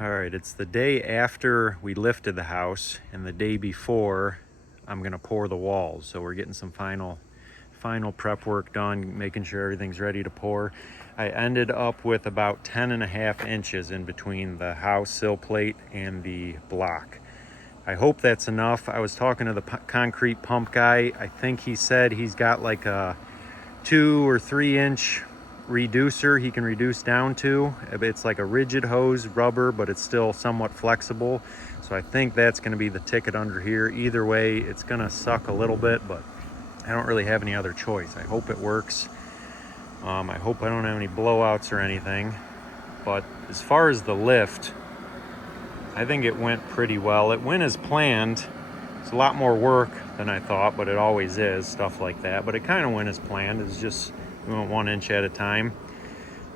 All right, it's the day after we lifted the house and the day before I'm gonna pour the walls. So we're getting some final prep work done, making sure everything's ready to pour. I ended up with about 10.5 inches in between the house sill plate and the block. I hope that's enough. I was talking to the concrete pump guy. I think he said he's got like a 2 or 3 inch reducer he can reduce down to. It's like a rigid hose rubber, but it's still somewhat flexible. So I think that's going to be the ticket under here. Either way, it's going to suck a little bit, but I don't really have any other choice. I hope it works. I hope I don't have any blowouts or anything. But as far as the lift, I think it went pretty well. It went as planned. It's a lot more work than I thought, but it always is, stuff like that. But it kind of went as planned. It's just we went 1 inch at a time.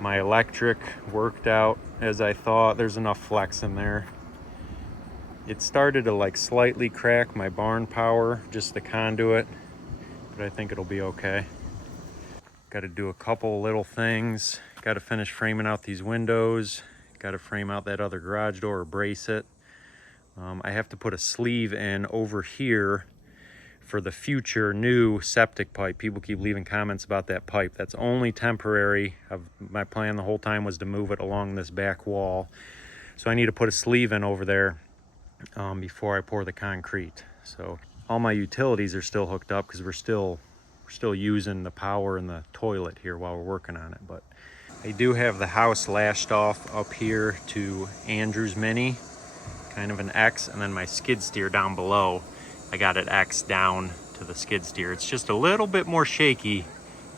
My electric worked out as I thought. There's enough flex in there. It started to like slightly crack my barn power, just the conduit, but I think it'll be okay. Got to do a couple little things. Got to finish framing out these windows. Got to frame out that other garage door or brace it. I have to put a sleeve in over here for the future new septic pipe. People keep leaving comments about that pipe. That's only temporary. My plan the whole time was to move it along this back wall. So I need to put a sleeve in over there before I pour the concrete. So all my utilities are still hooked up because we're still using the power in the toilet here while we're working on it. But I do have the house lashed off up here to Andrew's Mini, kind of an X, and then my skid steer down below, I got it X down to the skid steer. It's just a little bit more shaky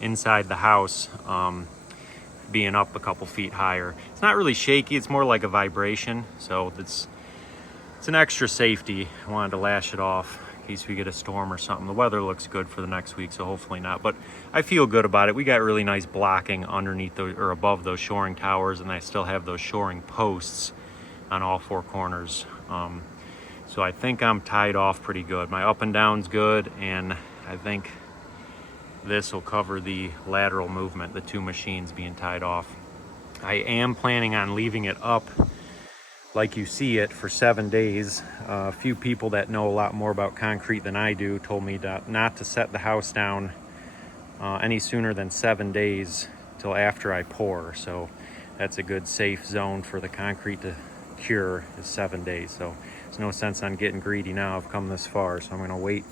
inside the house, being up a couple feet higher. It's not really shaky, it's more like a vibration. So it's an extra safety. I wanted to lash it off in case we get a storm or something. The weather looks good for the next week, so hopefully not. But I feel good about it. We got really nice blocking underneath those, or above those shoring towers, and I still have those shoring posts on all four corners. So I think I'm tied off pretty good. My up and down's good, and I think this will cover the lateral movement, the two machines being tied off. I am planning on leaving it up like you see it for 7 days. A few people that know a lot more about concrete than I do told me not to set the house down any sooner than 7 days till after I pour. So that's a good safe zone for the concrete to cure, is 7 days. So there's no sense on getting greedy now. I've come this far, so I'm gonna wait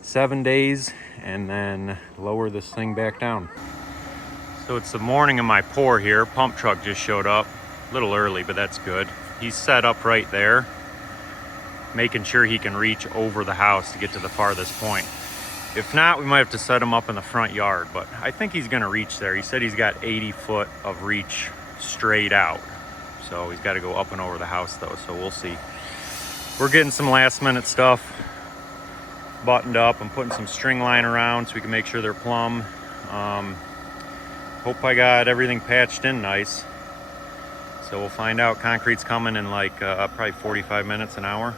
7 days and then lower this thing back down. So it's the morning of my pour here. Pump truck just showed up a little early, but that's good. He's set up right there, making sure he can reach over the house to get to the farthest point. If not, we might have to set him up in the front yard, but I think he's gonna reach there. He said he's got 80 foot of reach straight out. So he's got to go up and over the house though, so we'll see. We're getting some last minute stuff buttoned up. I'm putting some string line around so we can make sure they're plumb. Hope I got everything patched in nice. So we'll find out. Concrete's coming in like probably 45 minutes, an hour.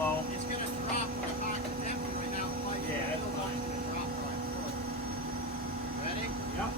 flow. It's going to drop the hot temperature right now. Yeah, it's It's fine. going to drop right through. Ready? Yep.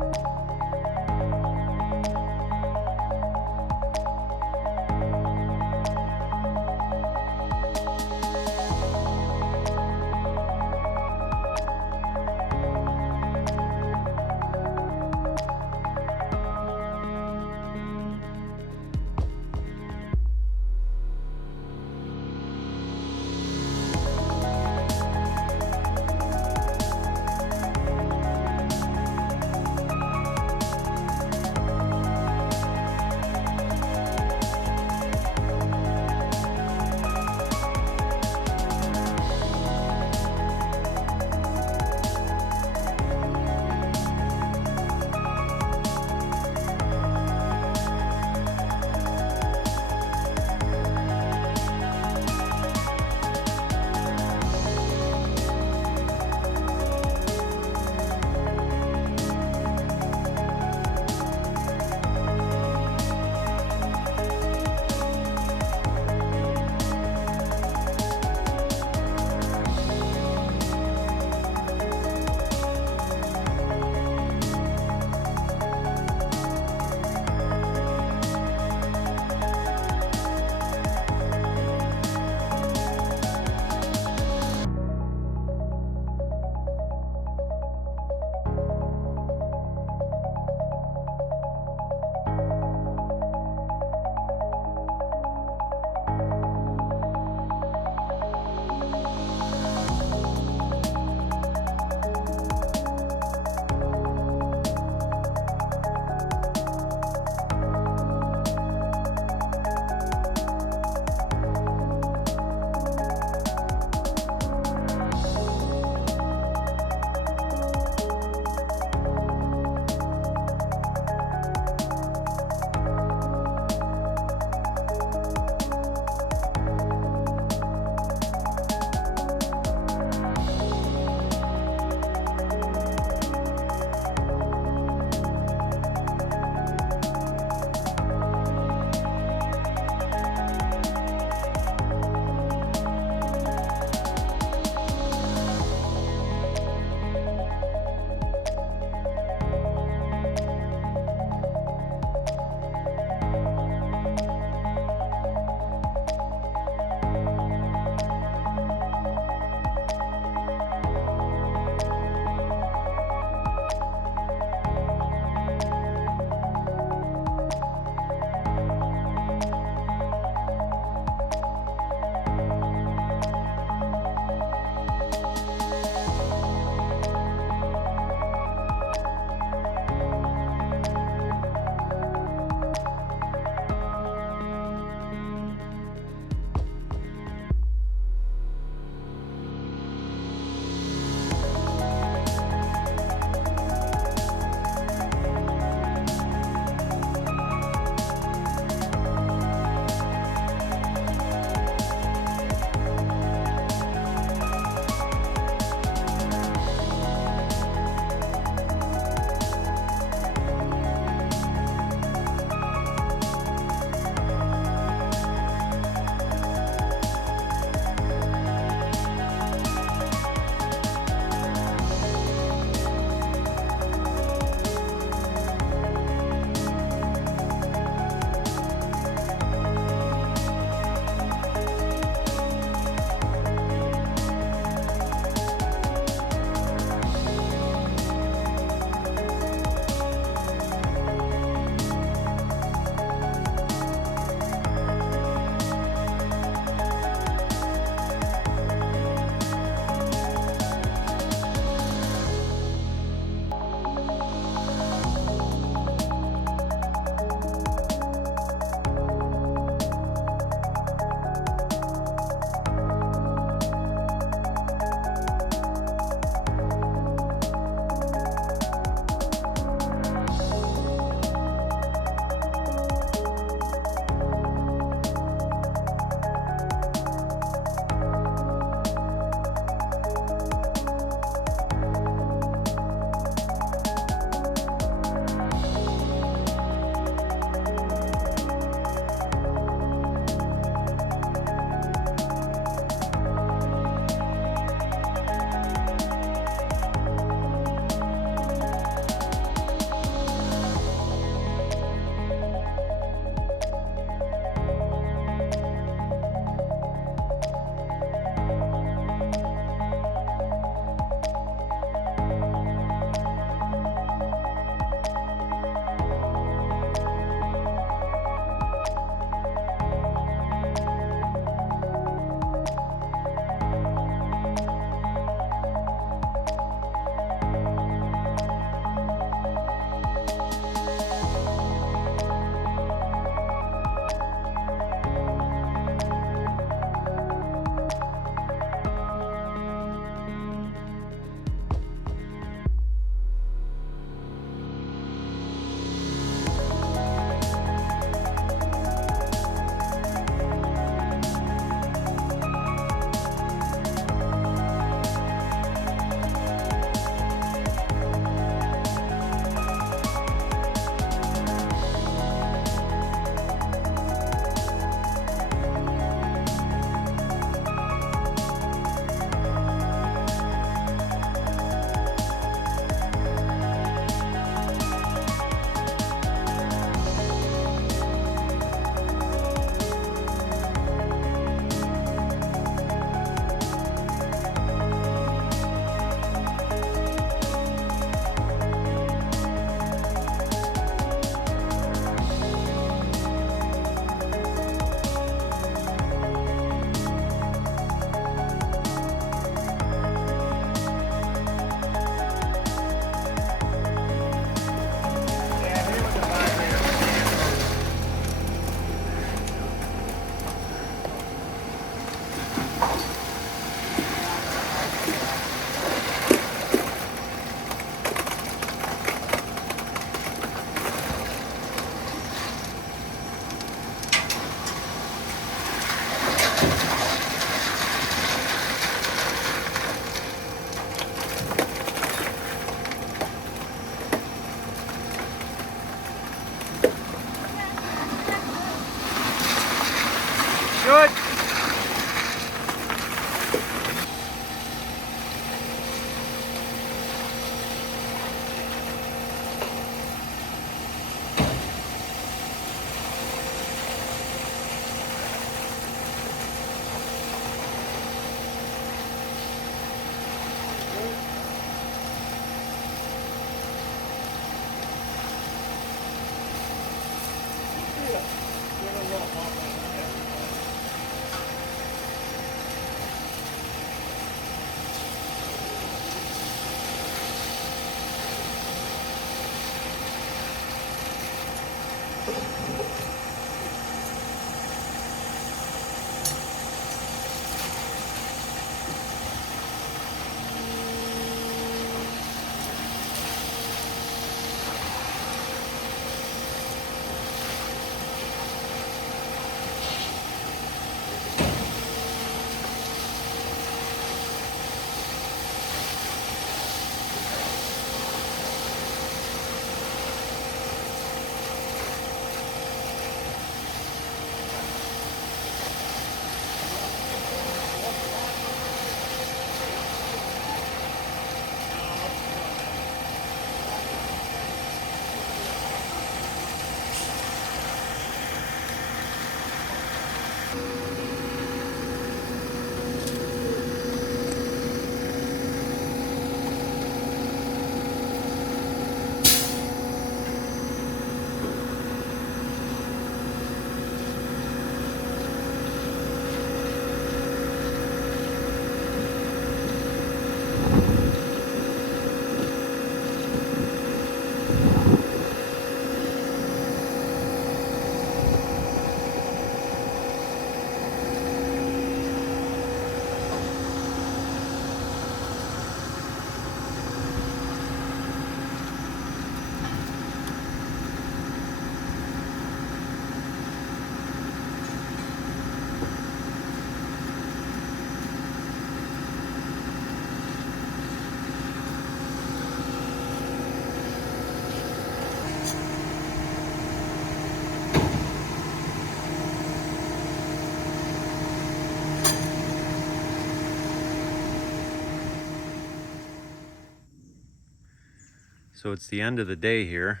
So it's the end of the day here.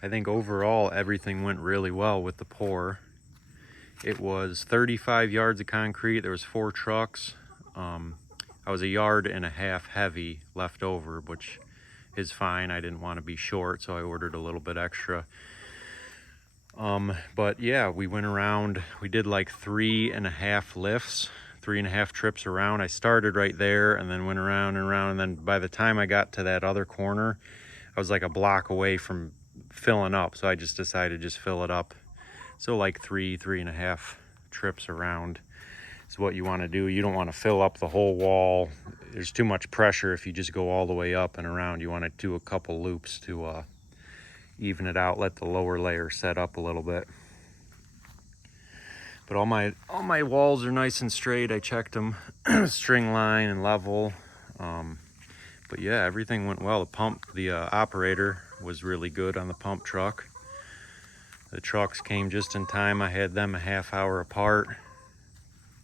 I think overall everything went really well with the pour. It was 35 yards of concrete. There was 4 trucks. I was 1.5 yards heavy left over, which is fine. I didn't want to be short, so I ordered a little bit extra. But yeah, we went around. We did like 3.5 lifts, 3.5 trips around. I started right there and then went around and around. And then by the time I got to that other corner, I was like a block away from filling up. So I just decided to just fill it up. So like 3.5 trips around is what you want to do. You don't want to fill up the whole wall. There's too much pressure if you just go all the way up and around. You want to do a couple loops to even it out, let the lower layer set up a little bit. But all my walls are nice and straight. I checked them, string line and level. But yeah, everything went well. The operator was really good on the pump truck. The trucks came just in time. I had them a half hour apart.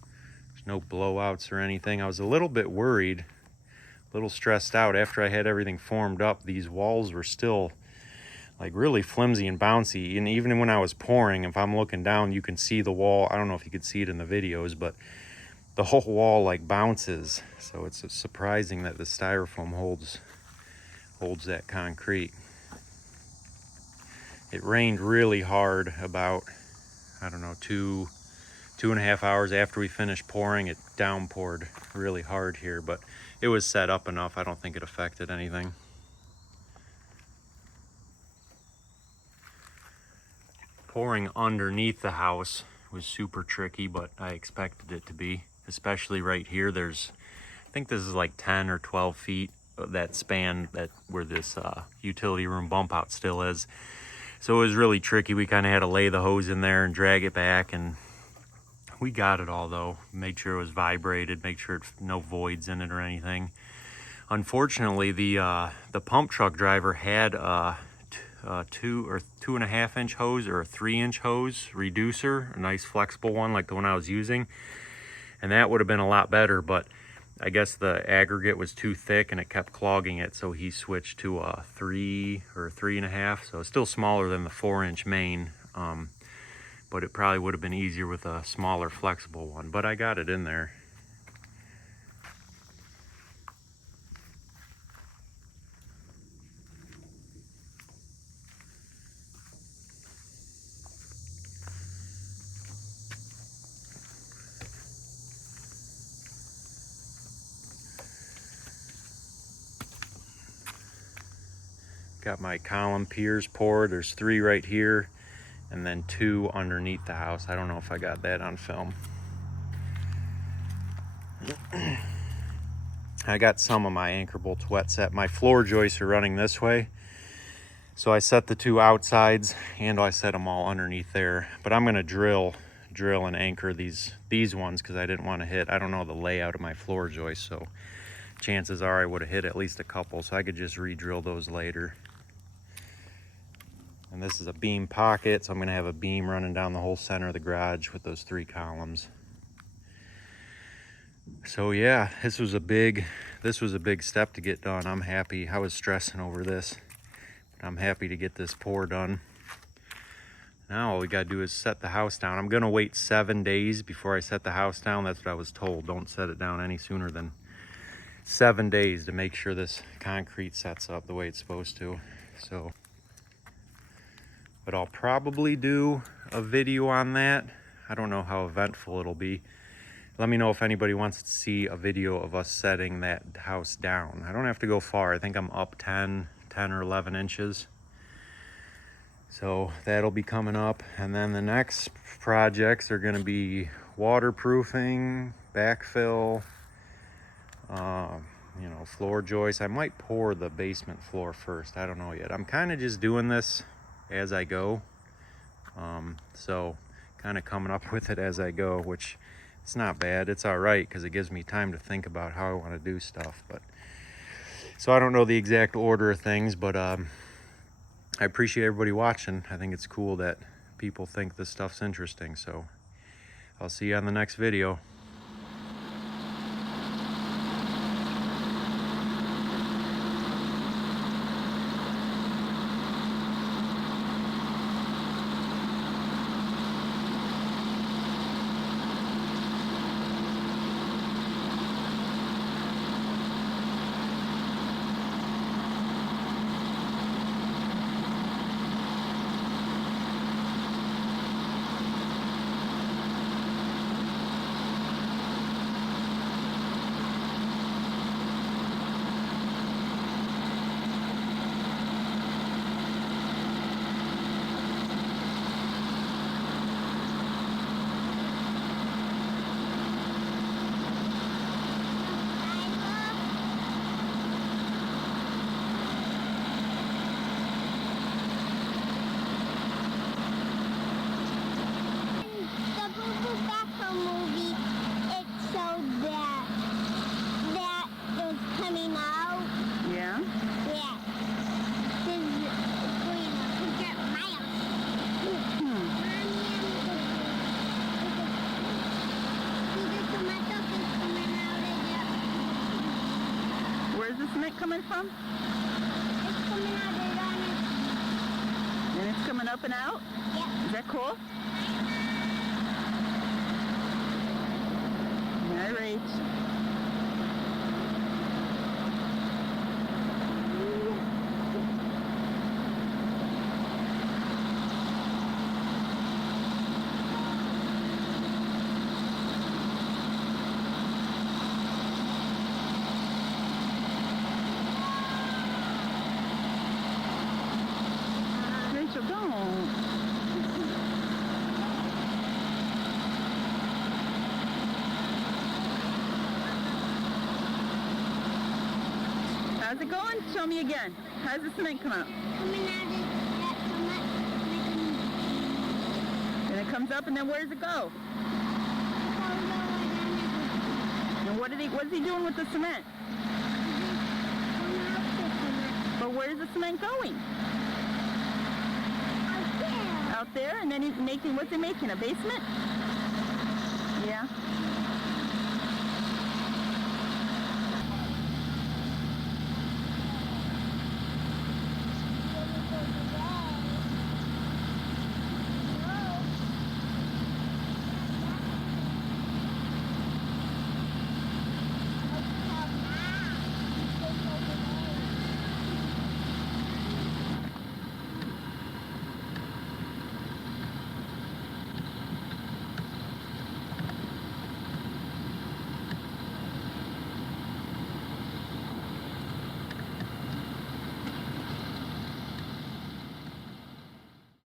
There's no blowouts or anything. I was a little bit worried, a little stressed out after I had everything formed up. These walls were still like really flimsy and bouncy. And even when I was pouring, if I'm looking down, you can see the wall. I don't know if you could see it in the videos, but the whole wall like bounces. So it's surprising that the styrofoam holds that concrete. It rained really hard about, I don't know, 2.5 hours after we finished pouring. It downpoured really hard here, but it was set up enough. I don't think it affected anything. Pouring underneath the house was super tricky, but I expected it to be, especially right here. I think this is like 10 or 12 feet, that span where this utility room bump out still is. So it was really tricky. We kind of had to lay the hose in there and drag it back, and we got it all though. Made sure it was vibrated, make sure no voids in it or anything. Unfortunately, the pump truck driver had a 2 or 2.5 inch hose or a 3-inch hose reducer, a nice flexible one like the one I was using, and that would have been a lot better, but I guess the aggregate was too thick and it kept clogging it, so he switched to a 3 or 3.5, so it's still smaller than the 4-inch main, but it probably would have been easier with a smaller flexible one, but I got it in there. Got my column piers poured. There's 3 right here and then 2 underneath the house. I don't know if I got that on film. I got some of my anchor bolts wet set. My floor joists are running this way. So I set the 2 outsides and I set them all underneath there. But I'm gonna drill and anchor these ones because I didn't want to hit. I don't know the layout of my floor joist, so chances are I would have hit at least a couple, so I could just re-drill those later. And this is a beam pocket, so I'm gonna have a beam running down the whole center of the garage with those 3 columns. So yeah, this was a big step to get done. I'm happy. I was stressing over this, but I'm happy to get this pour done. Now all we gotta do is set the house down. I'm gonna wait 7 days before I set the house down. That's what I was told. Don't set it down any sooner than 7 days to make sure this concrete sets up the way it's supposed to. So, but I'll probably do a video on that. I don't know how eventful it'll be. Let me know if anybody wants to see a video of us setting that house down. I don't have to go far. I think I'm up 10 or 11 inches. So that'll be coming up. And then the next projects are gonna be waterproofing, backfill, you know, floor joists. I might pour the basement floor first. I don't know yet. I'm kind of just doing this as I go. So kind of coming up with it as I go, which it's not bad. It's all right because it gives me time to think about how I want to do stuff. But so I don't know the exact order of things, but I appreciate everybody watching. I think it's cool that people think this stuff's interesting. So I'll see you on the next video. Coming from? It's coming out of it. And it's coming up and out? Yeah. Is that cool? All right. Rachel, don't. How's it going? Show me again. How's the cement come out? Coming out of that cement. And it comes up, and then where does it go? And what is he doing with the cement? But where is the cement going? Out there. Out there, and then he's making, what's he making, a basement? Yeah.